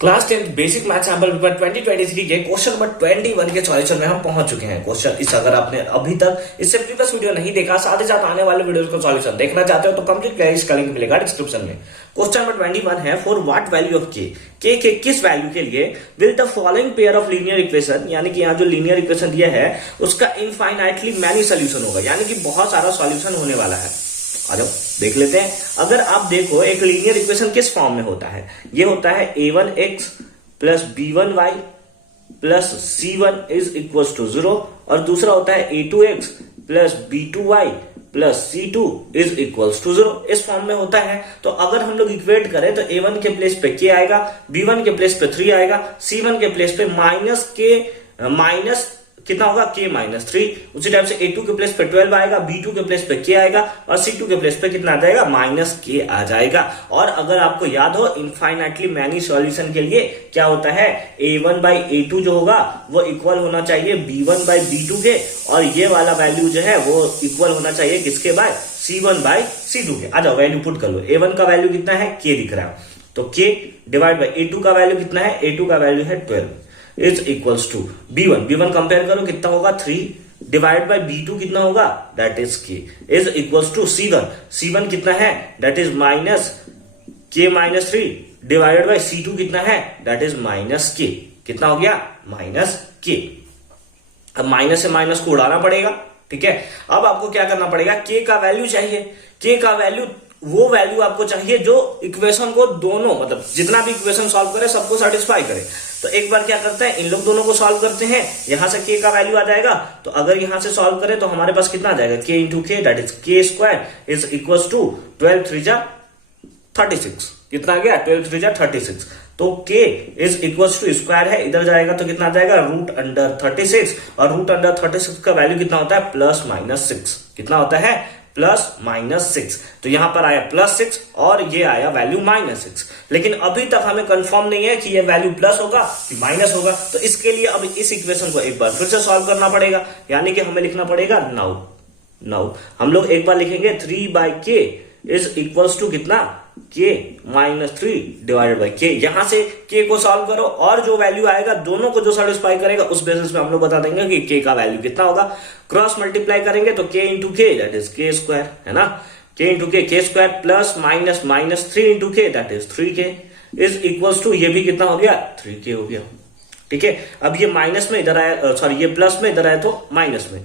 Class 10 basic math sample paper 2023 के question number 21 के solution में हम पहुंच चुके हैं। क्वेश्चन इस अगर आपने अभी तक इससे प्रीवियस वीडियो नहीं देखा, साथ ही साथ आने वाले वीडियोस का सॉल्यूशन देखना चाहते हो तो कंप्लीट प्लेलिस्ट का लिंक मिलेगा डिस्क्रिप्शन में। क्वेश्चन नंबर 21 है, फॉर व्हाट वैल्यू ऑफ के के किस वैल्यू के लिए will the following pair of linear equation, यानी कि यहाँ जो लीनियर इक्वेशन दिया है उसका इनफाइनाइटली मैनी सोल्यूशन होगा, यानी कि बहुत सारा सॉल्यूशन होने वाला है। आ जाओ देख लेते हैं। अगर आप देखो एक लीनियर इक्वेशन किस फॉर्म में होता है, ये होता है a1x plus b1y plus c1 is equal to 0, और दूसरा होता है a2x plus b2y plus c2 is equal to 0। इस फॉर्म में होता है। तो अगर हम लोग इक्वेट करें तो a1 के प्लेस पे k आएगा, b1 के प्लेस पे 3 आएगा, c1 के प्लेस पे माइनस कितना होगा k माइनस 3। उसी टाइप से a2 के प्लेस पे 12 आएगा, b2 के प्लेस पे k आएगा और c2 के प्लेस पे कितना आ जाएगा, माइनस k आ जाएगा। और अगर आपको याद हो इनफाइनाइटली मैनी सॉल्यूशन के लिए क्या होता है, a1 बाई a2 जो होगा वो इक्वल होना चाहिए b1 बाई b2 के, और ये वाला वैल्यू जो है वो इक्वल होना चाहिए किसके बाय, c1 बाई c2 के। आ जाओ वैल्यू पुट कर लो। a1 का वैल्यू कितना है, k दिख रहा है, तो k डिवाइड बाई a2 का वैल्यू कितना है, a2 का वैल्यू है 12 is equals to b1 compare करो कितना होगा 3 डिवाइड बाय b2 कितना होगा, that is k is equals to c1 कितना है, that is minus k minus 3 divided by c2 कितना है, दैट इज माइनस k। कितना हो गया, माइनस k। अब माइनस से माइनस को उड़ाना पड़ेगा, ठीक है। अब आपको क्या करना पड़ेगा, k का वैल्यू चाहिए। k का वैल्यू वो वैल्यू आपको चाहिए जो इक्वेशन को दोनों मतलब जितना भी इक्वेशन सॉल्व करे सबको सेटिस्फाई करे। तो एक बार क्या करते हैं, इन लोग दोनों को सॉल्व करते हैं, यहां से k का वैल्यू आ जाएगा। तो अगर यहां से सॉल्व करें तो हमारे पास कितना आ जाएगा, k into k that is k square is equal to 12 3 जा 36। कितना आ गया, 12 3 जा 36। तो k is equal to square है, इधर जाएगा तो कितना आ जाएगा, रूट अंडर 36, और रूट अंडर 36 का वैल्यू कितना होता है, प्लस माइनस 6। कितना होता है, प्लस माइनस 6। तो यहां पर आया प्लस 6 और ये आया वैल्यू माइनस 6। लेकिन अभी तक हमें कंफर्म नहीं है कि ये वैल्यू प्लस होगा कि माइनस होगा। तो इसके लिए अब इस इक्वेशन को एक बार फिर से सॉल्व करना पड़ेगा, यानी कि हमें लिखना पड़ेगा नाउ हम लोग एक बार लिखेंगे 3 by k is equals to कितना, k minus 3 divided by k। यहां से k को सॉल्व करो और जो वैल्यू आएगा दोनों को जो सेटिस्फाई करेगा उस बेसिस पे हम लोग बता देंगे कि k का वैल्यू कितना होगा। क्रॉस मल्टीप्लाई करेंगे तो k into k that is k square, है ना, k into k square plus minus 3 into k that is 3k is equals to, ये भी कितना हो गया, 3k हो गया, ठीक है। अब ये माइनस में इधर आया, सॉरी ये प्लस में इधर आया तो माइनस में,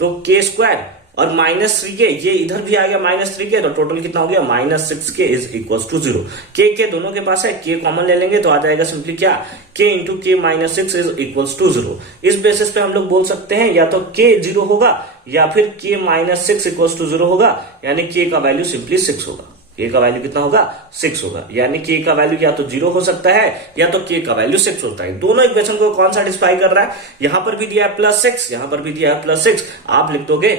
तो k स्क्वायर और माइनस 3k ये इधर भी आ गया माइनस 3k, तो टोटल कितना हो गया, minus 6k is equal to 0। k दोनों के पास है, k कॉमन ले लेंगे तो आ जाएगा सिंपली क्या, k into k minus 6 is equal to 0। इस बेसिस पे हम लोग बोल सकते हैं या तो k 0 होगा या फिर k माइनस 6 इक्वल टू 0 होगा, यानी k का वैल्यू सिंपली 6 होगा। k का वैल्यू कितना होगा, 6 होगा, यानी k का वैल्यू या तो 0 हो सकता है या तो k का वैल्यू 6 होता है। दोनों इक्वेशन को कौन सेटिस्फाई कर रहा है, यहां पर भी दिया है प्लस 6, यहां पर भी दिया है प्लस 6। आप लिख दोगे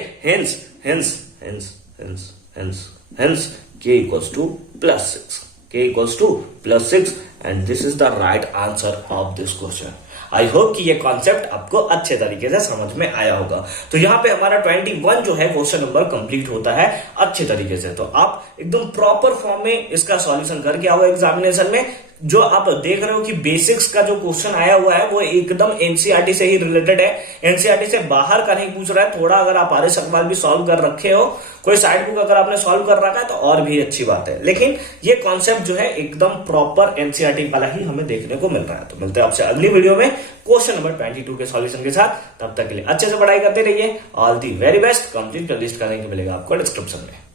hence k equals to plus 6, k equals to plus 6 and this is the right answer of this question। I hope कि ये कॉन्सेप्ट आपको अच्छे तरीके से समझ में आया होगा। तो यहाँ पे हमारा 21 जो है क्वेश्चन नंबर कंप्लीट होता है अच्छे तरीके से। तो आप एकदम प्रॉपर फॉर्म में इसका सॉल्यूशन करके आओ एग्जामिनेशन में। जो आप देख रहे हो कि बेसिक्स का जो क्वेश्चन आया हुआ है वो एकदम एनसीईआरटी से ही रिलेटेड है, एनसीईआरटी से बाहर का नहीं पूछ रहा है। थोड़ा अगर आप आर्य सवाल भी सॉल्व कर रखे हो, कोई साइड बुक अगर आपने सॉल्व कर रखा है तो और भी अच्छी बात है, लेकिन ये कॉन्सेप्ट जो है एकदम प्रॉपर एनसीईआरटी वाला ही हमें देखने को मिल रहा है। तो मिलते हैं आपसे अगली वीडियो में क्वेश्चन नंबर 22 के सॉल्यूशन के साथ। तब तक के लिए अच्छे से पढ़ाई करते रहिए। All the very best. Complete list का लिंक मिलेगा आपको डिस्क्रिप्शन में।